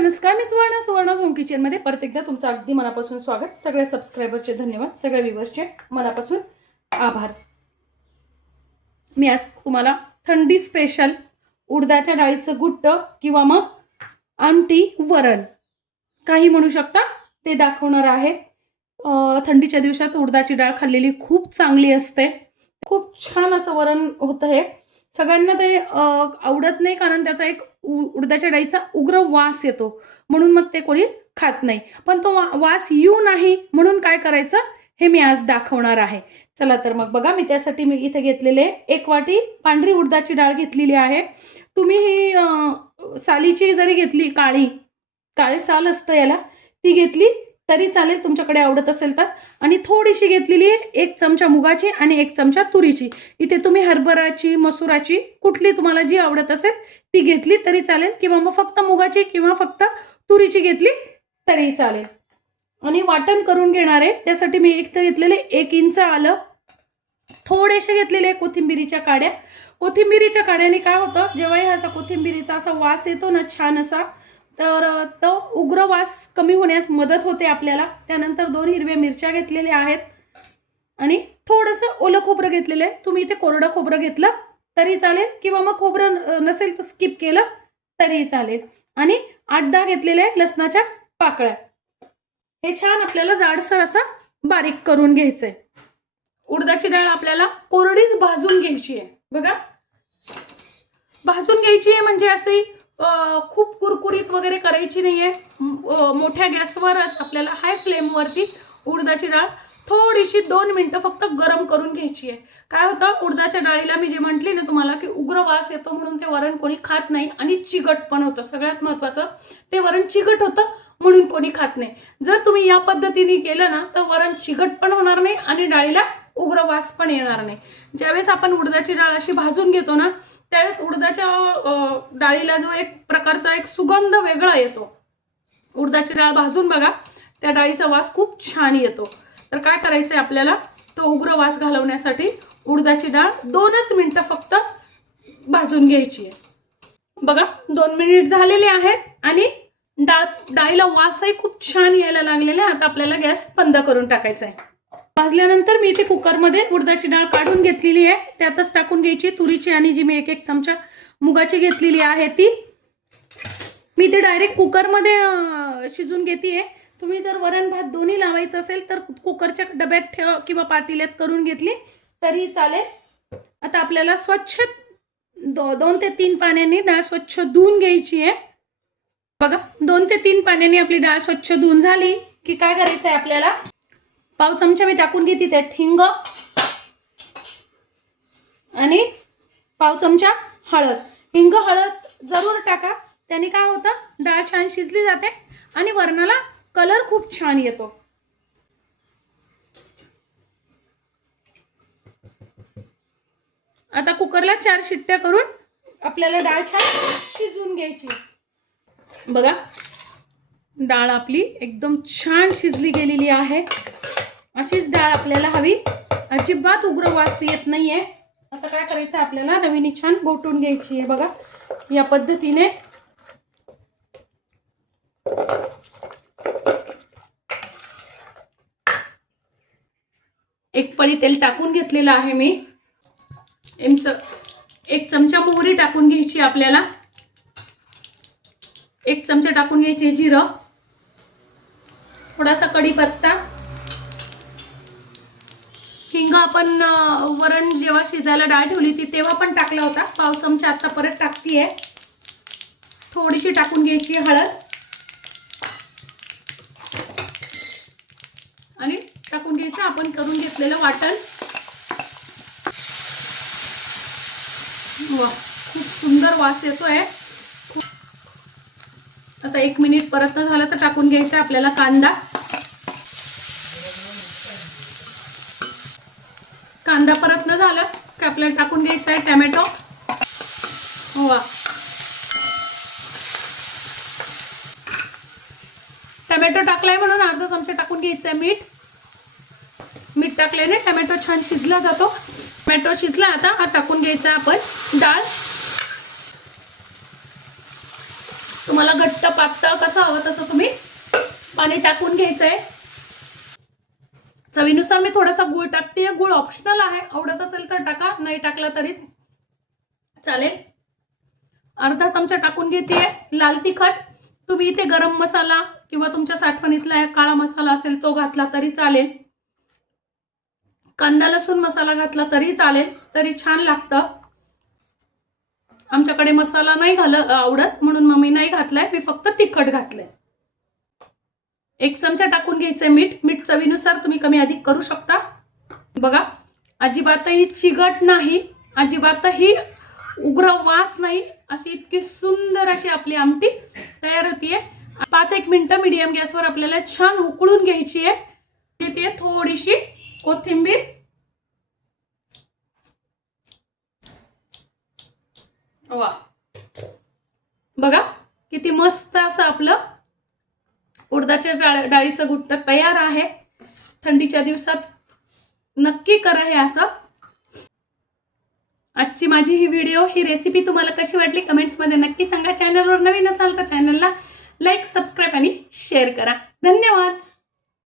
नमस्कार मी सुवर्णा सुवर्णा होम किचनमध्ये परत एकदा तुमचं अगदी मनापासून स्वागत. सगळ्या सबस्क्रायबरचे धन्यवाद सगळ्या व्ह्युअर्सचे मनापासून आभार. मी आज तुम्हाला थंडी स्पेशल उडदाच्या डाळीचं गुट्ट किंवा मग आमटी वरण काही म्हणू शकता? ते दाखवणार आहे. थंडीच्या दिवसात उडदाची डाळ खाल्लेली खूप चांगली असते. खूप छान असं वरण होतं हे. सगळ्यांना ते आवडत नाही कारण त्याचा एक उडदाच्या डाळीचा उग्र वास येतो. म्हणून मग ते कोणी खात नाही. पण तो वा- वास येऊ नाही म्हणून काय करायचं? हे मी आज दाखवणार आहे. चला तर मग बघा मी त्यासाठी मी इथे घेतलेले एक वाटी पांढरी उडदाची डाळ घेतलेली आहे. तुम्ही ही सालीची जरी घेतली काळी काळे साल असतं याला ती घेतली तरी चालेल तुमच्याकडे आवडत असेल तर. आणि थोडीशी घेतलेली आहे एक चमचा मुगाची आणि एक चमचा तुरीची. इथे तुम्ही हरभराची मसुराची कुठली तुम्हाला जी आवडत असेल ती घेतली तरी चालेल. किंवा मग फक्त मुगाची किंवा फक्त तुरीची घेतली तरी चालेल. आणि वाटण करून घेणार आहे. त्यासाठी मी एक तर घेतलेले एक इंच आलं. थोडेसे घेतलेले कोथिंबिरीच्या काड्या. कोथिंबिरीच्या काड्याने काय होतं जेव्हा ह्याचा कोथिंबिरीचा असा वास येतो ना छान असा तर तो उग्र वास कमी होण्यास मदत होते आपल्याला. त्यानंतर दोन हिरव्या मिरच्या घेतलेल्या आहेत आणि थोडंसं ओलं खोबरं घेतलेलं आहे. तुम्ही इथे कोरडं खोबरं घेतलं तरी चालेल किंवा मग खोबरं नसेल तर स्किप केलं तरी चालेल. आणि आठ दहा घेतलेल्या आहे लसणाच्या पाकळ्या. हे छान आपल्याला जाडसर असं बारीक करून घ्यायचं आहे. उडदाची डाळ आपल्याला कोरडीच भाजून घ्यायची आहे. बघा. भाजून घ्यायची आहे म्हणजे असंही खूप कुरकुरीत वगैरे करायची नाही आहे मोठ्या गॅसवरच आपल्याला हाय फ्लेमवरती उडदाची डाळ थोडीशी दोन मिनटं फक्त गरम करून घ्यायची आहे. काय होतं? उडदाच्या डाळीला मी जे म्हटली ना तुम्हाला की उग्र वास येतो म्हणून ते वरण कोणी खात नाही आणि चिगट पण होतं. सगळ्यात महत्त्वाचं ते वरण चिगट होतं म्हणून कोणी खात नाही. जर तुम्ही या पद्धतीने केलं ना तर वरण चिगट पण होणार नाही आणि डाळीला उग्र वास पण येणार नाही. ज्यावेळेस आपण उडदाची डाळ अशी भाजून घेतो ना त्यावेळेस उडदाच्या डाळीला जो एक प्रकारचा एक सुगंध वेगळा येतो. उडदाची डाळ भाजून बघा त्या डाळीचा वास खूप छान येतो. तर काय करायचं आहे आपल्याला? तो उग्र वास घालवण्यासाठी उडदाची डाळ दोनच मिनटं फक्त भाजून घ्यायची आहे. बघा दोन मिनिट झालेले आहेत आणि डाळ डाळीला वासही खूप छान यायला लागलेला आहे. आता आपल्याला गॅस बंद करून टाकायचा आहे. भाजल्यानंतर मी इथे कुकरमध्ये उडदाची डाळ काढून घेतलेली आहे. त्यातच टाकून घ्यायची तुरीची आणि जी मी एक एक चमचा मुगाची घेतलेली आहे ती. मी ते डायरेक्ट कुकरमध्ये शिजून घेते तुम्ही जर वरण भात दोन्ही लावायचं असेल तर कुकरच्या डब्यात ठेव किंवा पातेल्यात करून घेतली तरी चालेल. आता आपल्याला स्वच्छ दो दोन ते तीन पाण्याने डाळ स्वच्छ धुवून घ्यायची आहे. बघा दोन ते तीन पाण्याने आपली डाळ स्वच्छ धुवून झाली. की काय करायचं आहे आपल्याला? पाव चमचा मी टाकून घेते त्यात हिंग आणि पाव चमचा हळद. हिंग हळद जरूर टाका. त्याने काय होतं? डाळ छान शिजली जाते आणि वरणाला कलर खूप छान येतो. आता कुकरला चार शिट्ट्या करून आपल्याला डाळ छान शिजवून घ्यायची. बघा डाळ आपली एकदम छान शिजली गेलेली आहे. अशीच डाळ आपल्याला हवी. अजिबात उग्र वास येत नाहीये. आता काय करायचं आपल्याला? रवीने छान बोटून घ्यायची आहे बघा. या पद्धतीने. एक पळी तेल टाकून घेतलेलं आहे मी. एमच एक चमचा मोहरी टाकून घ्यायची आपल्याला. एक चमचा टाकून घ्यायची जिरं. थोडासा कढीपत्ता. हिंग आपण वरण जेव्हा शिजायला डाळ ठेवली ती तेव्हा पण टाकला होता. पाव चमचा आत्ता परत टाकतीये. थोडीशी टाकून घ्यायची हळद. आणि टाकून घ्यायचं आपण करून घेतलेलं वाटण. वा खूप सुंदर वास येतोय. आता एक मिनिट परत झालं तर टाकून घ्यायचं आहे आपल्याला कांदा. कांदा परत न झालं की आपल्याला टाकून घ्यायचं आहे टॅमॅटो. हो वा. टमॅटो टाकलाय म्हणून अर्धा चमचा टाकून घ्यायचं आहे मीठ. मीठ टाकल्याने टमॅटो छान शिजला जातो. टमॅटो शिजला आता हा टाकून घ्यायचा आपण. डाळ. तुम्हाला घट्ट पातळ कसं हवं तसं तुम्ही पाणी टाकून घ्यायचं आहे. चवीनुसार मी थोडासा गुळ टाकते. गुळ ऑप्शनल आहे. आवडत असेल तर टाका. नाही टाकला तरी चालेल. अर्धा चमचा टाकून घेते. लाल तिखट. तुम्ही इथे गरम मसाला किंवा तुमच्या साठवणीतला काळा मसाला असेल तो घातला तरी चालेल. कांदा लसूण मसाला घातला तरी चालेल. तरी छान लागतं. आमच्याकडे मसाला नाही घाल आवडत. म्हणून मम्मी नाही घातलाय. मी फक्त तिखट घातलंय. एक चमचा टाकून घ्यायचं आहे मीठ. मीठ चवीनुसार तुम्ही कमी अधिक करू शकता. बघा अजिबातही चिगट नाही. अजिबातही उग्र वास नाही. अशी इतकी सुंदर अशी आपली आमटी तयार होतीये. पाच एक मिनटं मीडियम गॅसवर आपल्याला छान उकळून घ्यायची आहे घेते थोडीशी कोथिंबीर. वा. बघा किती मस्त असं आपलं उडदाच्या डाळ डाळीचं गुट्ट तयार आहे. थंडीच्या दिवसात नक्की करा हे असं. आजची माझी ही व्हिडिओ ही रेसिपी तुम्हाला कशी वाटली कमेंट्समध्ये नक्की सांगा. चॅनलवर नवीन असाल तर चॅनलला लाईक सबस्क्राईब आणि शेअर करा. धन्यवाद!